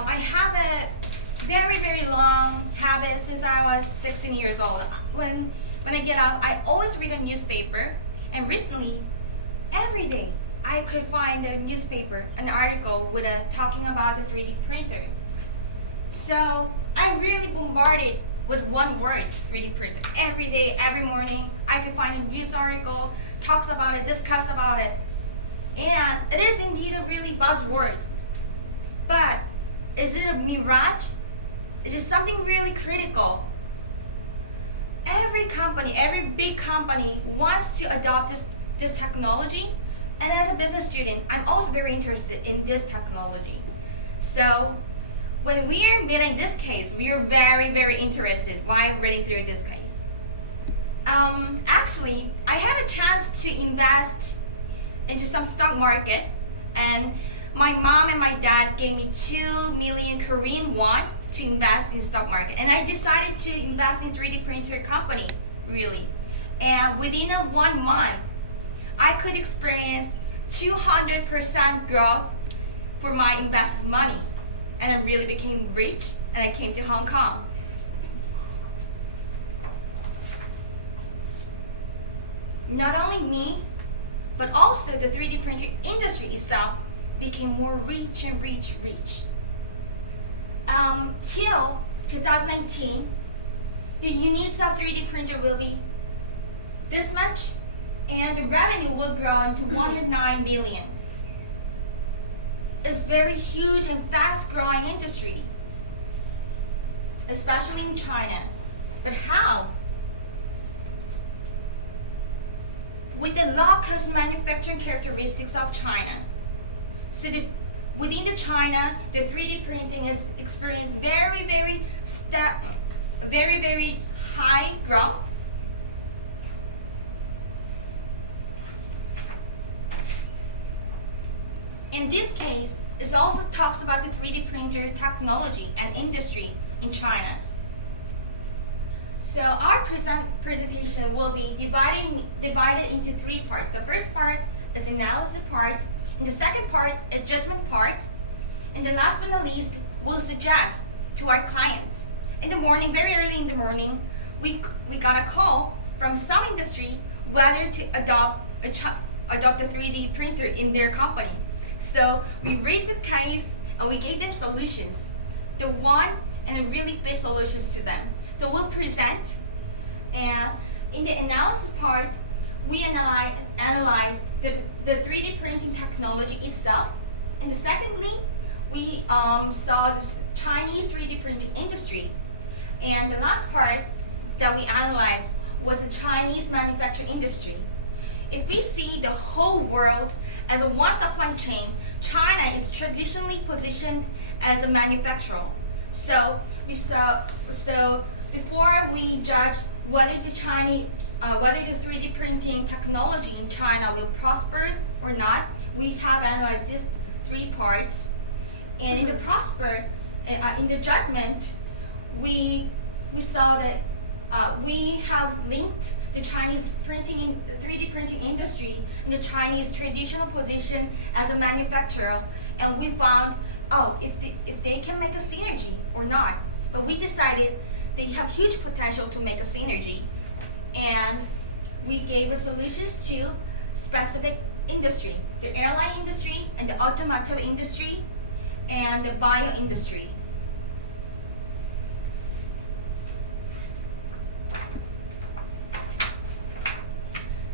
I have a very, very long habit since I was 16 years old. When I get up, I always read a newspaper. And recently, every day, I could find a newspaper, an article with talking about the 3D printer. So I'm really bombarded with one word, 3D printer. Every day, every morning, I could find a news article, talks about it, discuss about it. And it is indeed a really buzzword. But is it a mirage? Is it something really critical? Every company, every big company wants to adopt this technology. And as a business student, I'm also very interested in this technology. So when we are building this case, we are very, very interested while reading through this case. Actually, I had a chance to invest into some stock market, and my mom and my dad gave me 2 million Korean won to invest in the stock market. And I decided to invest in 3D printer company, really. And within 1 month, I could experience 200% growth for my invested money. And I really became rich, and I came to Hong Kong. Not only me, but also the 3D printing industry itself became more rich and rich. Till 2019, the units of 3D printer will be this much, and the revenue will grow into 109 million. It's very huge and fast-growing industry, especially in China. But how? With the low-cost manufacturing characteristics of China. So within the China, the 3D printing is experienced very high growth. In this case, it also talks about the 3D printer technology and industry in China. So our presentation will be divided into 3 parts. The first part is analysis part, and the second part is judgment part, and the last but not least, we'll suggest to our clients. In the morning, very early in the morning, we got a call from some industry whether to adopt the 3D printer in their company. So we read the case and we gave them solutions, the one and the really fit solutions to them. So we'll present, and in the analysis part, we analyzed the 3D printing technology itself. And secondly, we saw the Chinese 3D printing industry. And the last part that we analyzed was the Chinese manufacturing industry. If we see the whole world as a one supply chain, China is traditionally positioned as a manufacturer. So before we judge whether the 3D printing technology in China will prosper or not, we have analyzed these 3 parts. And in the judgment, we saw that we have linked the Chinese 3D printing industry and the Chinese traditional position as a manufacturer, and we found if they can make a synergy or not. But we decided they have huge potential to make a synergy, and we gave solutions to specific industry: the airline industry and the automotive industry and the bio industry.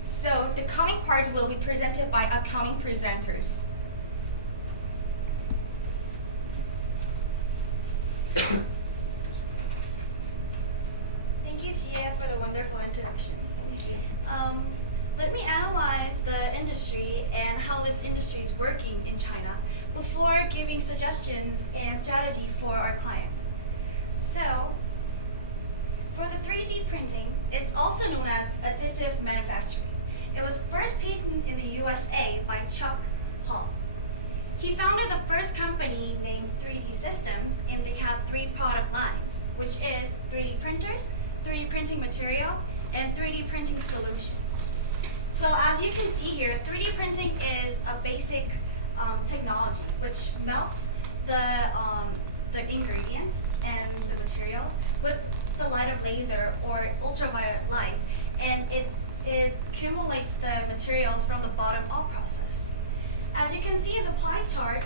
So the coming part will be presented by upcoming presenters. Thank you, Gia, for the wonderful introduction. Let me analyze the industry and how this industry is working in China before giving suggestions and strategy for our client. So, for the 3D printing, it's also known as additive manufacturing. It was first patented in the USA by Chuck Hall. He founded the first company named 3D Systems, and they have 3 product lines, which is 3D printers, 3D printing material, and 3D printing solution. So as you can see here, 3D printing is a basic technology which melts the the ingredients and the materials with the light of laser or ultraviolet light, and it accumulates the materials from the bottom up process. As you can see in the pie chart,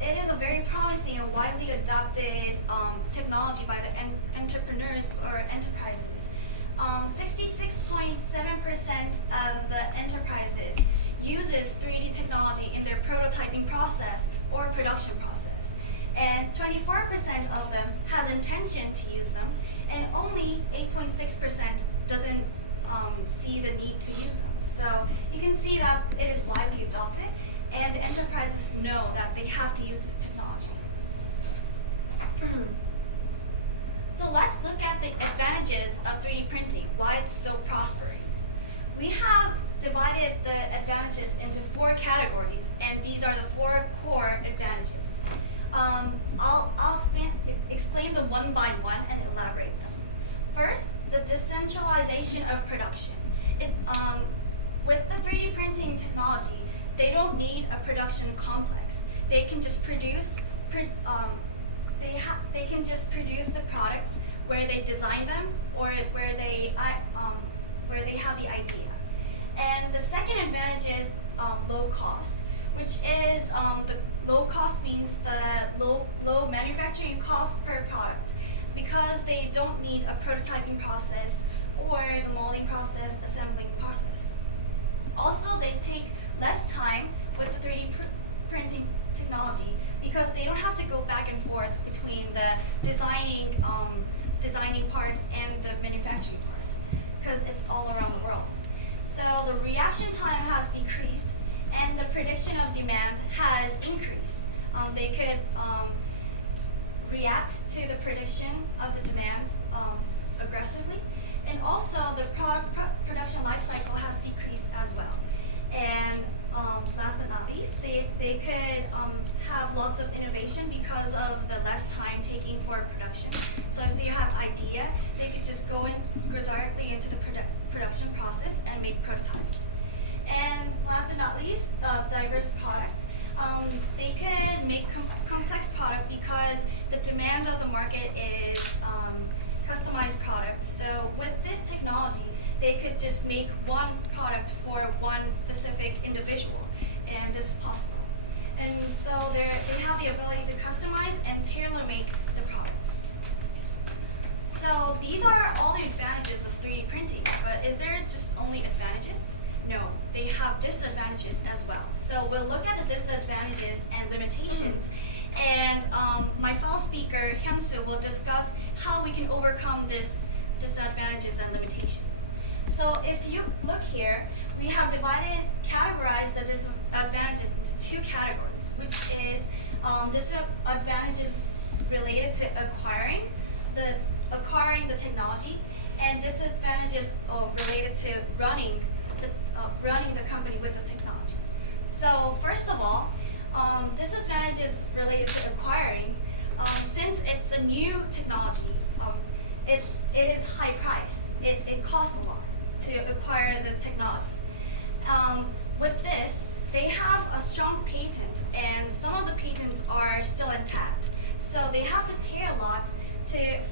it is a very promising and widely adopted technology by the entrepreneurs or enterprises. 66.7% of the enterprises uses 3D technology in their prototyping process or production process. And 24% of them has intention to use them, and only 8.6% doesn't see the need to use them. So you can see that it is widely adopted, and the enterprises know that they have to use the technology. So let's look at the advantages of 3D printing, why it's so prospering. We have divided the advantages into 4 categories, and these are the 4 core advantages. I'll explain them one by one and elaborate them. First, the decentralization of production. With the 3D printing technology, they don't need a production complex. They can just produce the products where they design them or where they have the idea. And the second advantage is low cost, which is the low cost means the low manufacturing cost per product, because they don't need a prototyping process or the molding process, assembling process. Also, they take less time with the 3D printing technology because they don't have to go back and forth between the designing part and the manufacturing part, because it's all around the world. So the reaction time has decreased, and the prediction of demand has increased. They could react to the prediction of the demand aggressively, and also the production life cycle has decreased as well. And last but not least, they could have lots of innovation because of the less time taking for production. So if they have idea, they could just go directly into the production process and make prototypes. And last but not least, diverse products. They could make complex product because the demand of the market is customized products. So with this technology, they could just make one product for one specific individual, and this is possible. And so they have the ability to customize and tailor-make the products. So these are all the advantages of 3D printing, but is there just only advantages? No, they have disadvantages as well. So we'll look at the disadvantages and limitations, and my fellow speaker, Yonsei, will discuss how we can overcome these disadvantages and limitations. So if you look here, we have categorized the disadvantages into 2 categories, which is disadvantages related to acquiring the technology, and disadvantages related to running the company with the technology. So first of all, disadvantages related to acquiring. Since it's a new technology, it is high price. It costs a lot to acquire the technology. With this, they have a strong patent, and some of the patents are still intact. So they have to pay a lot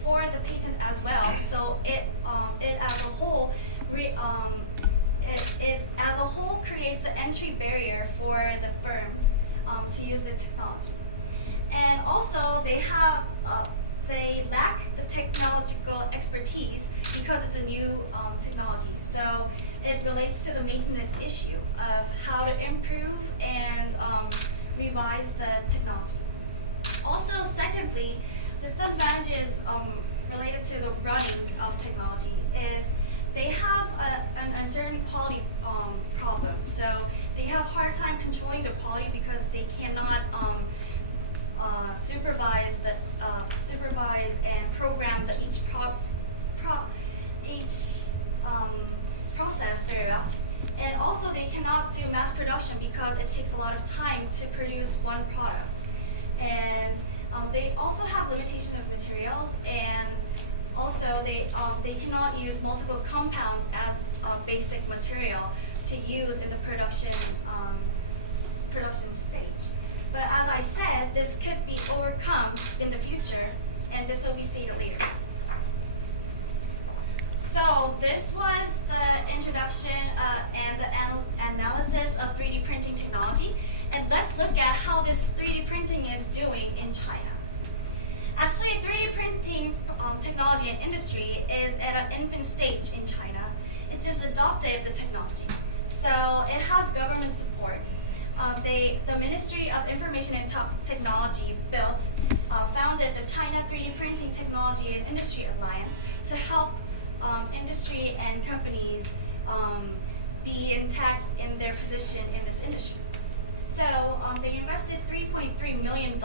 for the patent as well. So it as a whole creates an entry barrier for the firms to use the technology. And also they lack the technological expertise because it's a new technology. So it relates to the maintenance issue of how to improve and revise the technology. Also, secondly, disadvantages related to the running of technology is they have an uncertain quality problem. So they have hard time controlling the quality because they cannot supervise and program each process very well. And also they cannot do mass production because it takes a lot of time to produce one product. And they also have limitation of materials, and also they cannot use multiple compounds as basic material to use in the production stage. But as I said, this could be overcome in the future. and this will be stated later. So this was the introduction and the analysis of 3D printing technology. And let's look at how this 3D printing is doing in China. Actually, 3D printing technology and industry is at an infant stage in China. It just adopted the technology. So it has government support. The Ministry of Information and Technology founded the China 3D Printing Technology and Industry Alliance to help industry and companies be intact in their position in this industry. So they invested $3.3 million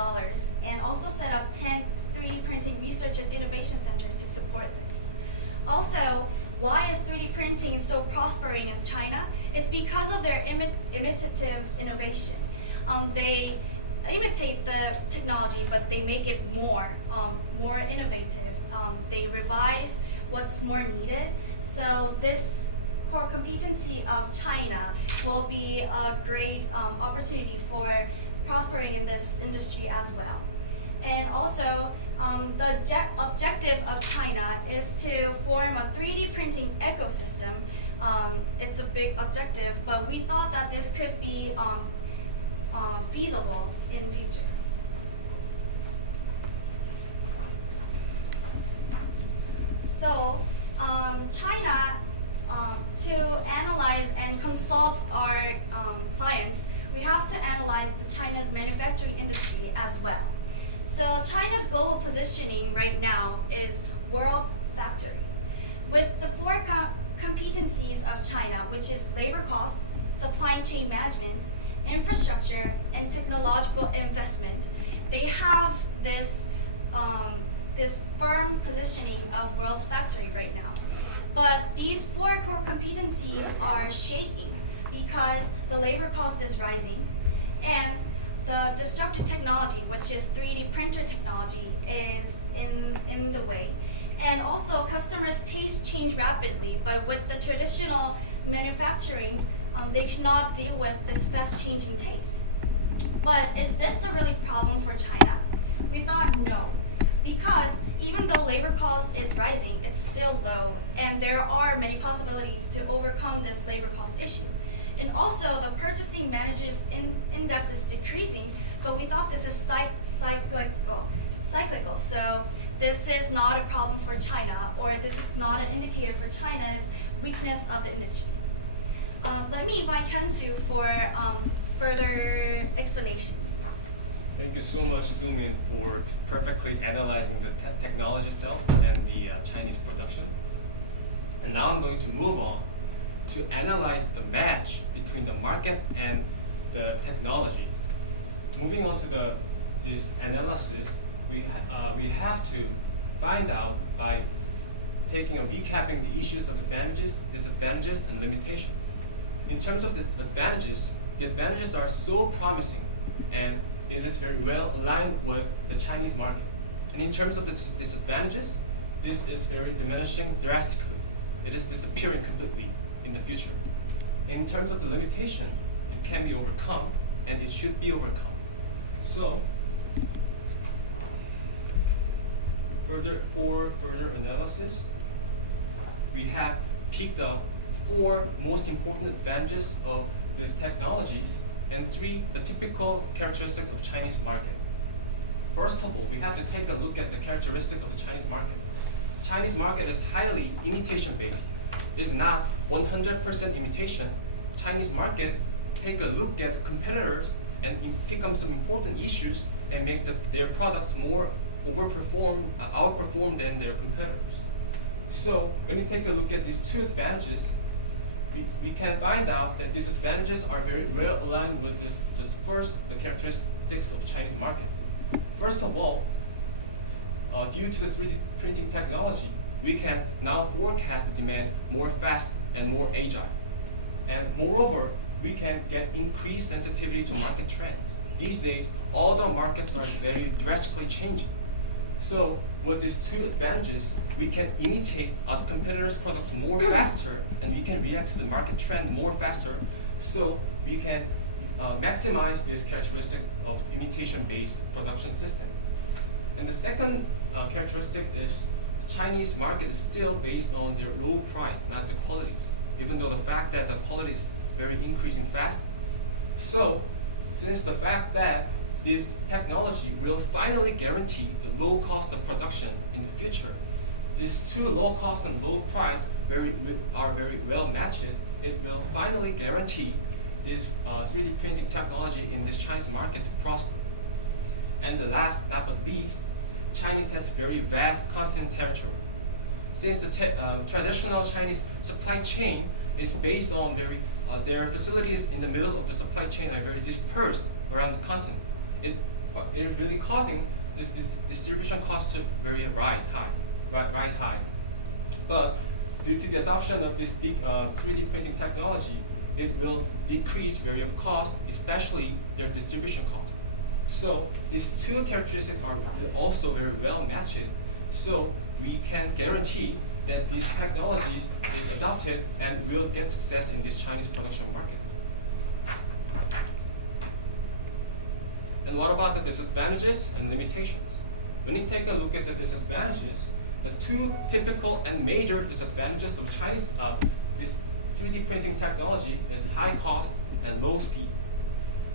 and also set up 10 3D printing research and innovation centers to support this. Also, why is 3D printing so prospering in China? It's because of their imitative innovation. They imitate the technology, but they make it more innovative. They revise what's more needed. So this core competency of China will be a great opportunity for prospering in this industry as well. And also, the objective of China is to form a 3D printing ecosystem. It's a big objective, but we thought that this could be feasible in the future. So, China, to analyze and consult our clients, we have to analyze China's manufacturing industry as well. So China's global positioning right now is world factory. With the four competencies of China, which is labor cost, supply chain management, infrastructure, and technological investment, they have this firm positioning of world's factory right now. But these four core competencies are shaking because the labor cost is rising, and the disruptive technology, which is 3D printer technology, is in the way. And also, customers' tastes change rapidly, but with the traditional manufacturing, they cannot deal with this fast-changing taste. But is this a really problem for China? We thought no, because even though labor cost is rising, it's still low, and there are many possibilities to overcome this labor cost issue. And also, the purchasing managers index is decreasing, but we thought this is cyclical. So this is not a problem for China, or this is not an indicator for China's weakness of the industry. Let me invite Kansu for further explanation. Thank you so much, Sumin, for perfectly analyzing the technology itself and the Chinese production. And now I'm going to move on to analyze the match between the market and the technology. Moving on to this analysis, we have to find out by recapping the issues of advantages, disadvantages, and limitations. In terms of the advantages are so promising, and it is very well aligned with the Chinese market. And in terms of the disadvantages, this is very diminishing drastically. It is disappearing completely in the future. In terms of the limitation, it can be overcome, and it should be overcome. So, for further analysis, we have picked up 4 most important advantages of these technologies and 3 the typical characteristics of Chinese market. First of all, we have to take a look at the characteristic of the Chinese market. Chinese market is highly imitation-based. It is not 100% imitation. Chinese markets take a look at the competitors and pick up some important issues and make their products more outperform than their competitors. So when we take a look at these 2 advantages, we can find out that these advantages are very well aligned with the characteristics of Chinese markets. First of all, due to the 3D printing technology, we can now forecast the demand more fast and more agile. And moreover, we can get increased sensitivity to market trend. These days, all the markets are very drastically changing. So with these 2 advantages, we can imitate other competitors' products more faster, and we can react to the market trend more faster. So we can maximize these characteristics of imitation-based production system. And And the second characteristic is Chinese market is still based on their low price, not the quality, even though the fact that the quality is very increasing fast. So, since the fact that this technology will finally guarantee the low cost of production in the future, these two low cost and low price are very well matched. It will finally guarantee this 3D printing technology in this Chinese market to prosper. And the last but not least, Chinese has very vast continent territory. Since the traditional Chinese supply chain is based on their facilities in the middle of the supply chain are very dispersed around the continent, it is really causing this distribution cost to rise high. But due to the adoption of this big 3D printing technology, it will decrease various costs, especially their distribution cost. So these two characteristics are also very well matched. So we can guarantee that this technology is adopted and will get success in this Chinese production market. And what about the disadvantages and limitations? When you take a look at the disadvantages, the two typical and major disadvantages of Chinese this 3D printing technology is high cost and low speed.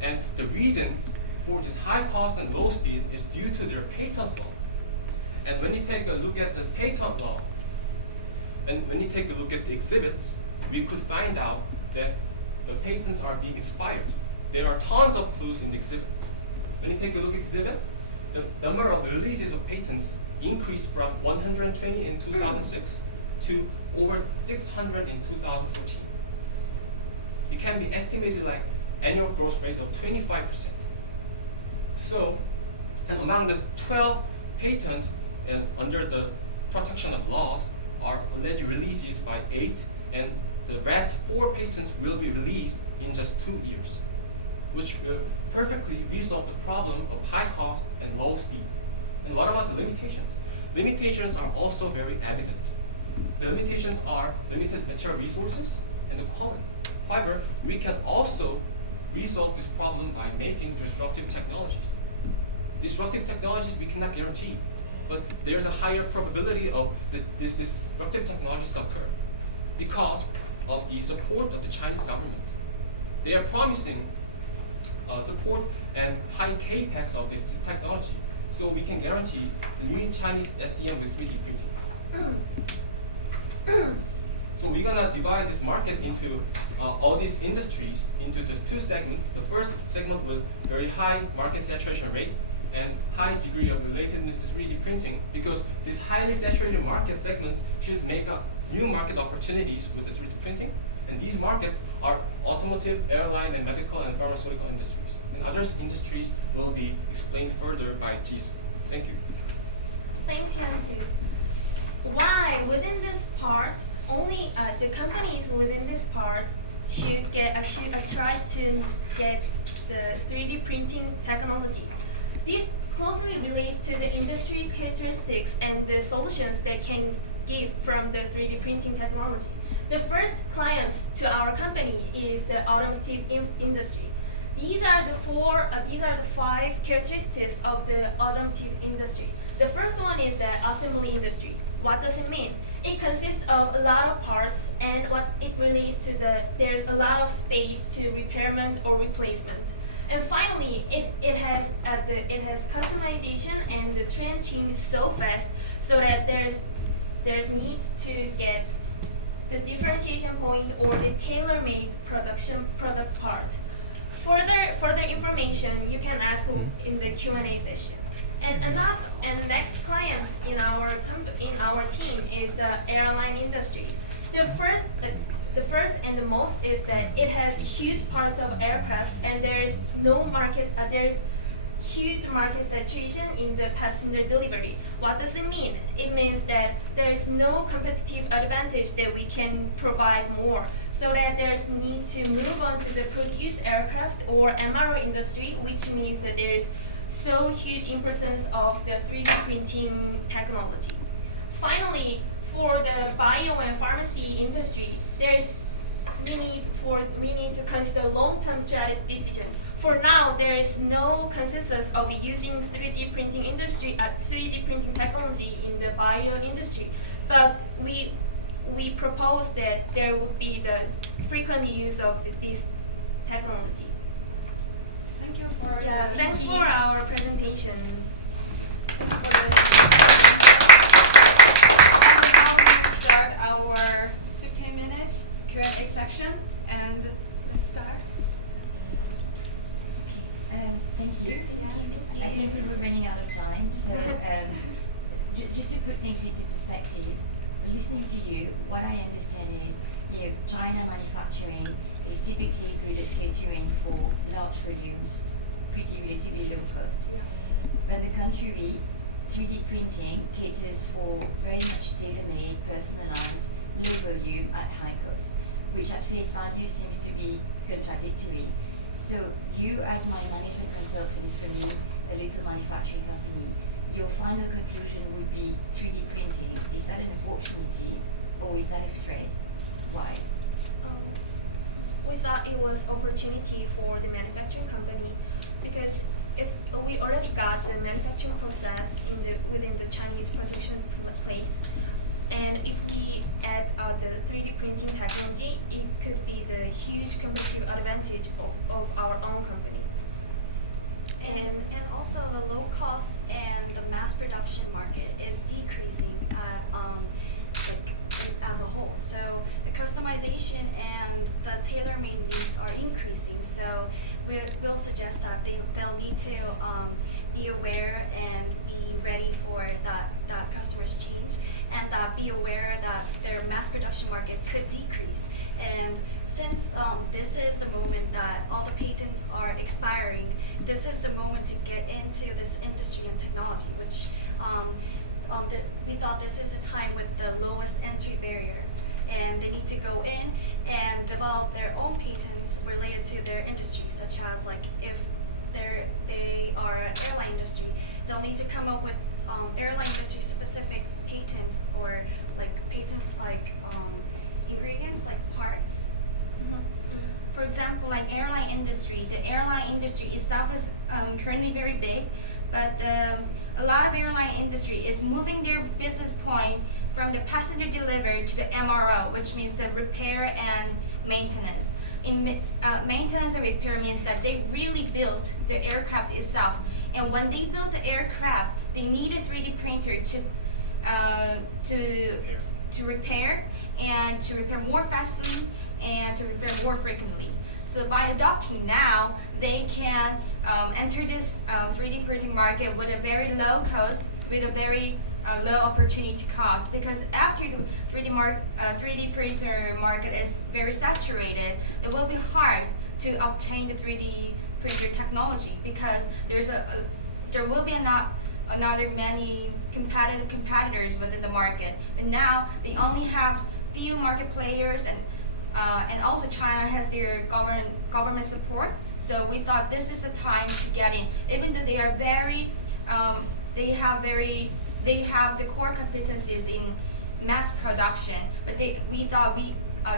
And the reasons for this high cost and low speed is due to their patent law. And when you take a look at the patent law, and when you take a look at the exhibits, we could find out that the patents are being expired. There are tons of clues in the exhibits. When you take a look at exhibit, the number of releases of patents increased from 120 in 2006 to over 600 in 2014. It can be estimated like annual growth rate of 25%. So, and among the 12 patents under the protection of laws are already releases by 8, and the rest 4 patents will be released in just 2 years, which will perfectly resolve the problem of high cost and low speed. And what about the limitations? Limitations are also very evident. The limitations are limited material resources and the quality. However, we can also resolve this problem by making disruptive technologies. Disruptive technologies we cannot guarantee, but there's a higher probability of these disruptive technologies occur because of the support of the Chinese government. They are promising support and high capex of this technology, so we can guarantee the new Chinese SEM with 3D printing. So we're gonna divide this market into all these industries into just 2 segments. The first segment with very high market saturation rate and high degree of relatedness to 3D printing, because these highly saturated market segments should make up new market opportunities with the 3D printing. And these markets are automotive, airline, and medical and pharmaceutical industries. And other industries will be explained further by Jisoo. Thank you. Thanks, Yonsei. Why within this part only the companies within this part should try to get the 3D printing technology? This closely relates to the industry characteristics and the solutions they can give from the 3D printing technology. The first clients to our company is the automotive industry. These are the 5 characteristics of the automotive industry. The first one is the assembly industry. What does it mean? It consists of a lot of parts, and what it relates to there's a lot of space to repairment or replacement. And finally, it has customization, and the trend changes so fast, so that there's need to get the differentiation point or the tailor-made product part. Further information you can ask in the Q&A session. And the next clients in our team is the airline industry. The first and the most is that it has huge parts of aircraft, and there is huge market saturation in the passenger delivery. What does it mean? It means that there is no competitive advantage that we can provide more, so that there's need to move on to the produced aircraft or MRO industry, which means that there's so huge importance of the 3D printing technology. Finally, for the bio and pharmacy industry, we need to consider long-term strategic decision. For now, there is no consensus of using 3D printing industry, 3D printing technology in the bio industry, but we propose that there will be the frequent use of this technology. Thank you for Yeah, thanks for our presentation. Now we start our 15 minutes Q&A section, and let's start. Thank you. I think we were running out of time, so just to put things into perspective, listening to you, what I understand is, China manufacturing is typically good at catering for large volumes, pretty relatively low cost. But the contrary, 3D printing caters for very much tailor-made, personalized, low volume at high cost, which at face value seems to be contradictory. So you, as my management consultants for me, a little manufacturing company, your final conclusion would be 3D printing. Is that an opportunity or is that a threat? Why? We thought it was opportunity for the manufacturing company because if we already got the manufacturing process within the Chinese production place, and if we add the 3D printing technology, it could be the huge competitive advantage of our own company. And also the low cost and the mass production market is decreasing as a whole. So the customization and the tailor-made needs are increasing. So we'll suggest that they'll need to be aware and be ready for that customers change, and that be aware that their mass production market could decrease. And since this is the moment that all the patents are expiring, this is the moment to get into this industry and technology, which we thought this is a time with the lowest entry barrier. And they need to go in and develop their own patents related to their industry, such as like if they are an airline industry, they'll need to come up with airline industry specific patents, or like patents like ingredients, like parts. For example, like airline industry, the airline industry itself is currently very big, but a lot of airline industry is moving their business point from the passenger delivery to the MRO, which means the repair and maintenance. In maintenance and repair means that they really built the aircraft itself, and when they built the aircraft, they need a 3D printer to repair, and to repair more fastly and to repair more frequently. So by adopting now, they can enter this 3D printing market with a very low cost, with a very low opportunity cost. Because after the 3D printer market is very saturated, it will be hard to obtain the 3D printer technology, because there will be another many competitors within the market. And now they only have few market players, and also China has their government support. So we thought this is the time to get in, even though they are they have the core competencies in mass production. But we thought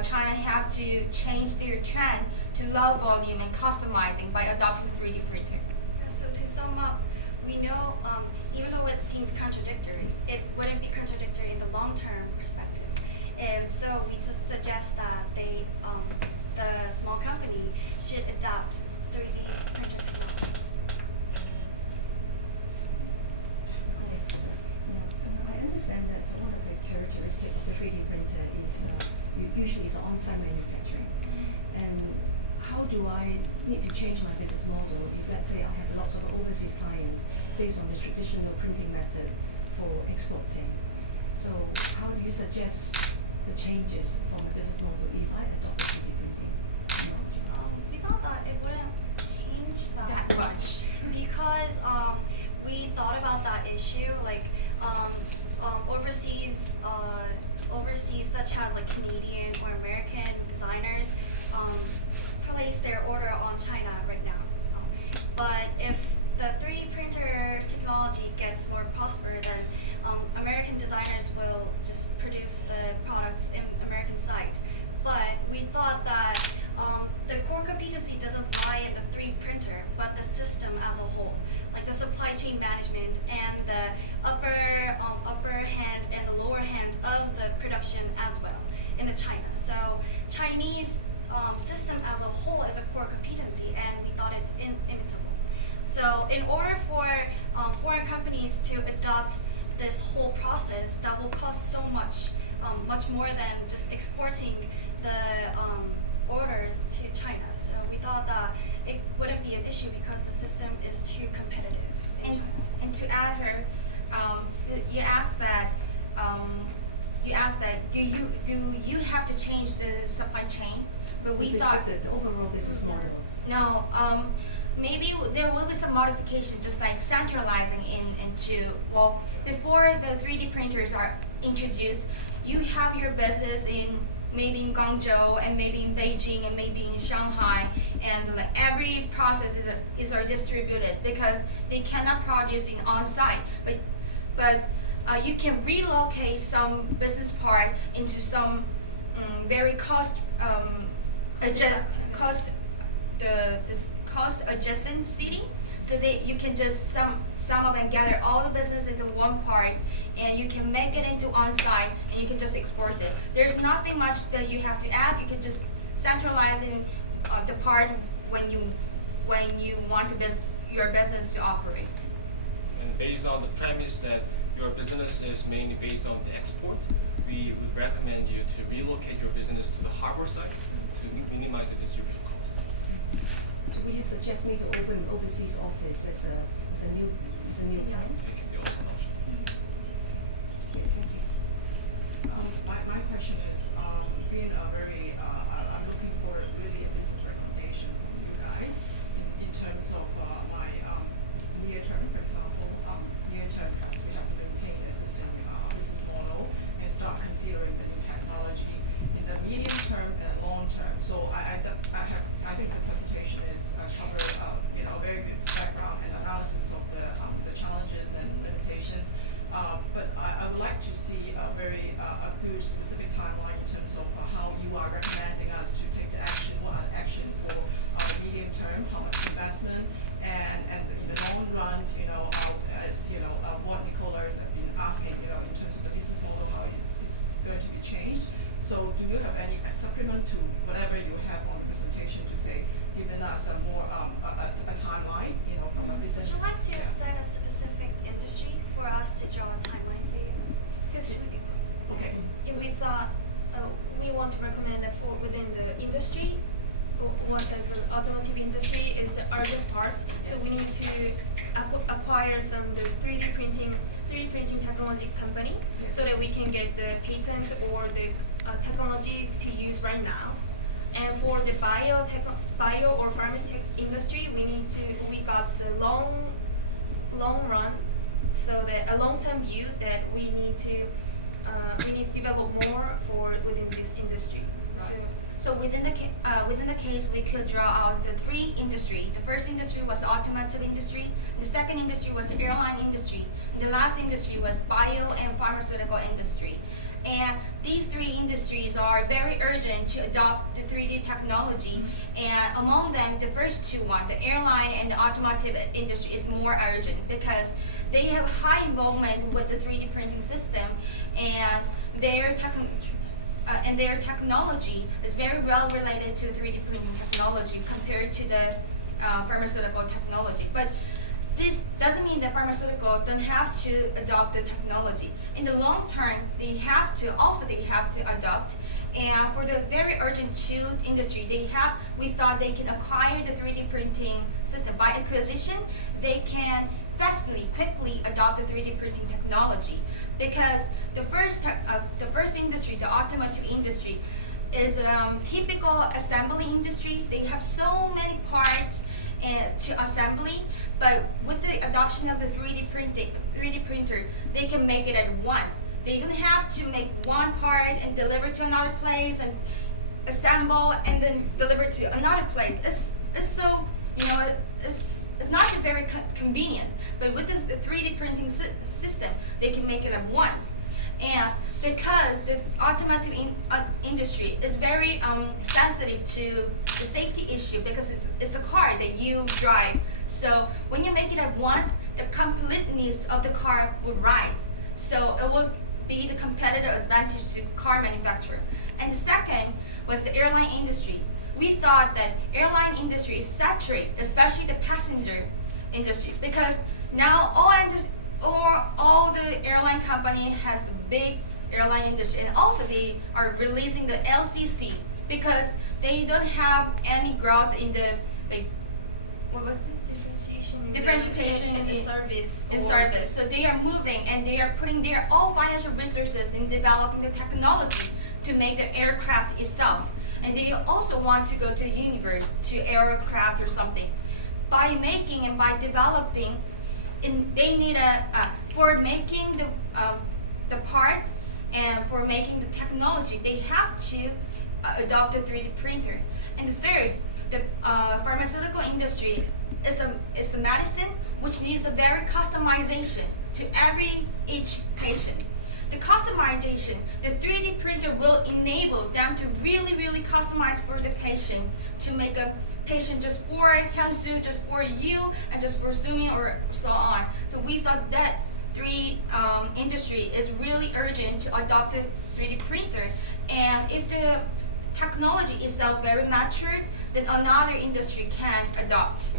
China have to change their trend to low volume and customizing by adopting 3D printer. Yeah, so to sum up, we know even though it seems contradictory, it wouldn't be contradictory in the long-term perspective. And so we just suggest that the small company should adopt 3D printer technology. I understand that one of the characteristics of the 3D printer is usually it's on-site manufacturing. And how do I need to change my business model if, let's say, I have lots of overseas clients based on the traditional printing method for exporting? So how do you suggest the changes for my business model if I adopt 3D printing technology? We thought that it wouldn't change that much because we thought about that issue, like overseas such as like Canadian or American designers place their order on China right now. But if the 3D printer technology gets more prosper, then American designers will just produce the products in American site. But we thought that the core competency doesn't lie in the 3D printer, management and the upper hand and the lower hand of the production as well in the China. So Chinese system as a whole is a core competency, and we thought it's inimitable. So in order for foreign companies to adopt this whole process, that will cost so much, much more than just exporting the orders to China. So we thought that it wouldn't be an issue because the system is too competitive in And, China. and to add her, you asked that do you have to change the supply chain? But we With thought respect to the overall business model. no. Maybe there will be some modification, just like centralizing into before the 3D printers are introduced, you have your business in maybe in Guangzhou and maybe in Beijing and maybe in Shanghai, and like every process is distributed because they cannot produce in on site. But you can relocate some business part into some very cost adjacent city, so you can just some of them gather all the business into one part, and you can make it into on-site, and you can just export it. There's nothing much that you have to add. You can just centralize in the part when you want your business to operate. And based on the premise that your business is mainly based on the export, we would recommend you to relocate your business to the harbor site to minimize the distribution cost. So would you suggest me to open an overseas office as a new plan? It can be also an option. Okay, thank you. My question is, being a very, I'm looking for really a business recommendation from you guys in terms of my near term, for example, near term, perhaps we have to maintain a system business model and start considering the new technology in the medium term and long term. So I think the presentation is covered a very good background and analysis of the challenges and limitations. But I would like to see a very good specific timeline in terms of how you are recommending us to take the action, what are the action for the medium term, how much investment, and in the long runs, as what Nicolas have been asking, in terms of the business model, how it is going to be changed. So do you have any supplement to whatever you have on the presentation to say, giving us a more a timeline, from a business? Would you like to yeah. set a specific industry for us to draw a timeline for you? Because Okay. if we thought we want to recommend that for within the industry, what is the automotive industry is the urgent part. So we need to acquire some the 3D printing technology company, so that we can get the patent or the technology to use right now. And for the bio or pharmaceutical industry, we got the long run, so that a long-term view that we need to develop more for within this industry. Right. So within the case, we could draw out the three industry. The first industry was the automotive industry. The second industry was the airline industry. And the last industry was bio and pharmaceutical industry. And these three industries are very urgent to adopt the 3D technology. And among them, the first two the airline and the automotive industry, is more urgent because they have high involvement with the 3D printing system, and their technology is very well related to 3D printing technology compared to the pharmaceutical technology. But this doesn't mean that pharmaceutical don't have to adopt the technology. In the long term, they have to adopt. And for the very urgent two industry, we thought they can acquire the 3D printing system. By acquisition, they can quickly adopt the 3D printing technology, because the first industry, the automotive industry, is typical assembly industry. They have so many parts to assembly, but with the adoption of the 3D printer, they can make it at once. They don't have to make one part and deliver to another place and assemble and then deliver to another place. It's so it's not very convenient. But with the 3D printing system, they can make it at once. And because the automotive industry is very sensitive to the safety issue, because it's a car that you drive. So when you make it at once, the completeness of the car would rise. So it would be the competitive advantage to car manufacturer. And the second was the airline industry. We thought that airline industry is saturated, especially the passenger industry, because now all the airline company has the big airline industry, and also they are releasing the LCC because they don't have any growth in the what was it? Differentiation in the service. In service. So they are moving and they are putting their all financial resources in developing the technology to make the aircraft itself. And they also want to go to the universe, to aircraft or something. By making and by developing, they need for making the part and for making the technology, they have to adopt a 3D printer. And the third, the pharmaceutical industry is the medicine, which needs a very customization to each patient. The customization, the 3D printer will enable them to really, really customize for the patient, to make a patient just for Hyunsu, just for you, and just for Sumin or so on. So we thought that industry is really urgent to adopt a 3D printer. And if the technology itself very matured, then another industry can adopt.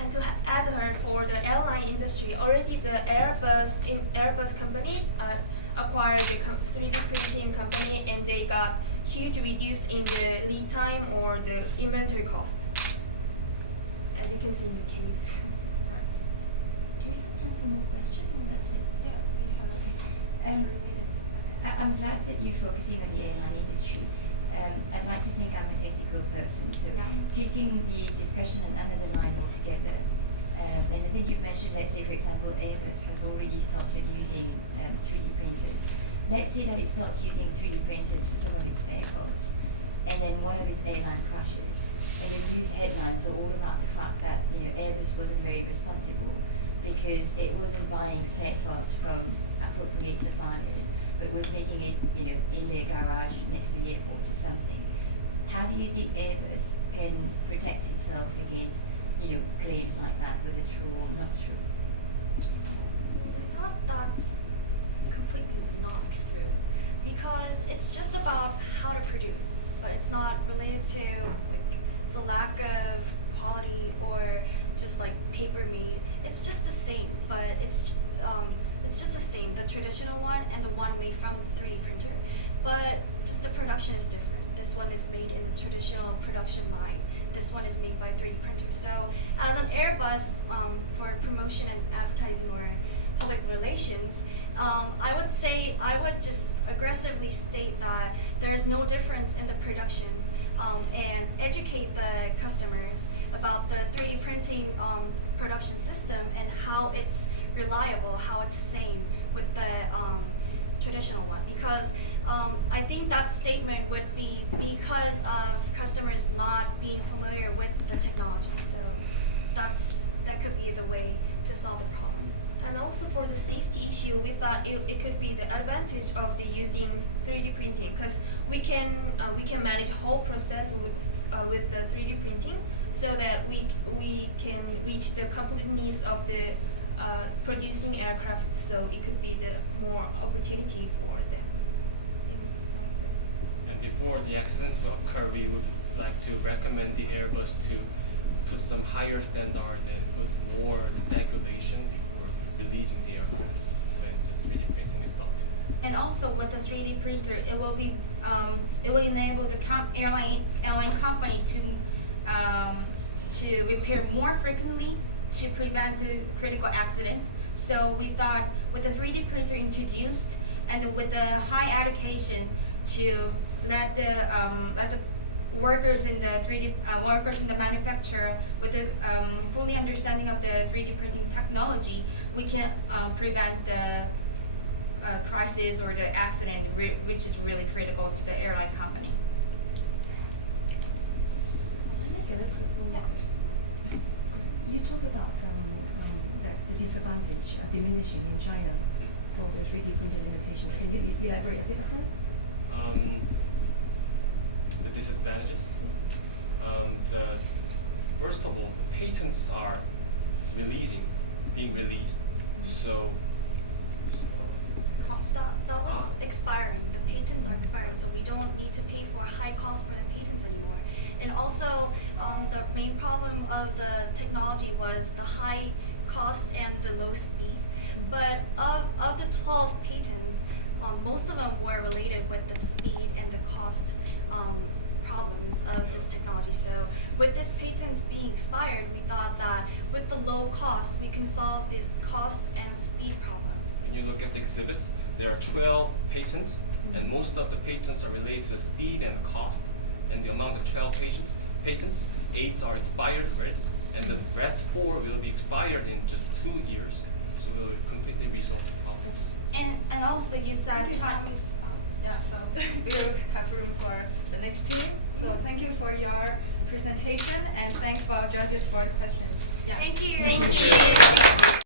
And to add her for the airline industry, already the Airbus company acquired the 3D printing company, and they got huge reduce in the lead time or the inventory cost. As you can see in the case. Do we have time for more questions? Or that's it? I'm glad that you're focusing on the airline industry. I'd like to think I'm an ethical person, so taking the discussion on another line altogether. And I think you've mentioned, let's say, for example, Airbus has already started using 3D printers. Let's say that it starts using 3D printers for some of its spare parts, and then one of its airline crashes, and the news headlines are all about the fact that Airbus wasn't very responsible because it wasn't buying spare parts from appropriate suppliers, but was making it in their garage next to the airport or something. How do you think Airbus can protect itself against claims like that? Was it true or not true? I thought that's completely not true, because it's just about how to produce, but it's not related to the lack of quality or just paper made. It's just the same, but it's just the same, the traditional one and the one made from 3D printer, but just the production is different. This one is made in the traditional production line. This one is made by 3D printer. So as an Airbus, for promotion and advertising or public relations, I would just aggressively state that there's no difference in the production, and educate the customers about the 3D printing production system and how it's reliable, how it's same with the traditional one. Because I think that statement would be because of customers not being familiar with the technology. So that could be the way to solve the problem. And also for the safety issue, we thought it could be the advantage of the using 3D printing, because we can manage whole process with the 3D printing, so that we can reach the completeness of the producing aircraft. So it could be the more opportunity for them. And before the accidents will occur, we would like to recommend the Airbus to put some higher standard and put more speculation before releasing the aircraft when the 3D printing is stopped. And also with the 3D printer, it will enable the airline company to repair more frequently to prevent the critical accident. So we thought with the 3D printer introduced and with the high education to let the workers in the manufacturer with the fully understanding of the 3D printing technology, we can prevent the crisis or the accident, which is really critical to the airline company. You talk about that the disadvantage diminishing in China for the 3D printer limitations. Can you elaborate a bit on that? The disadvantages. First of all, the patents are being released. So That was expiring. The patents are expiring, so we don't need to pay for high cost for the patents anymore. And also, the main problem of the technology was the high cost and the low speed. But of the 12 patents, most of them were related with the speed and the cost problems of this technology. So with this patents being expired, we thought that with the low cost, we can solve this cost and speed problem. when you look at the exhibits, there are 12 patents, and most of the patents are related to speed and cost. And the amount of 12 patents, 8 are expired already, and the rest 4 will be expired in just 2 years. So we will completely resolve the problems. And also you said Can you tell me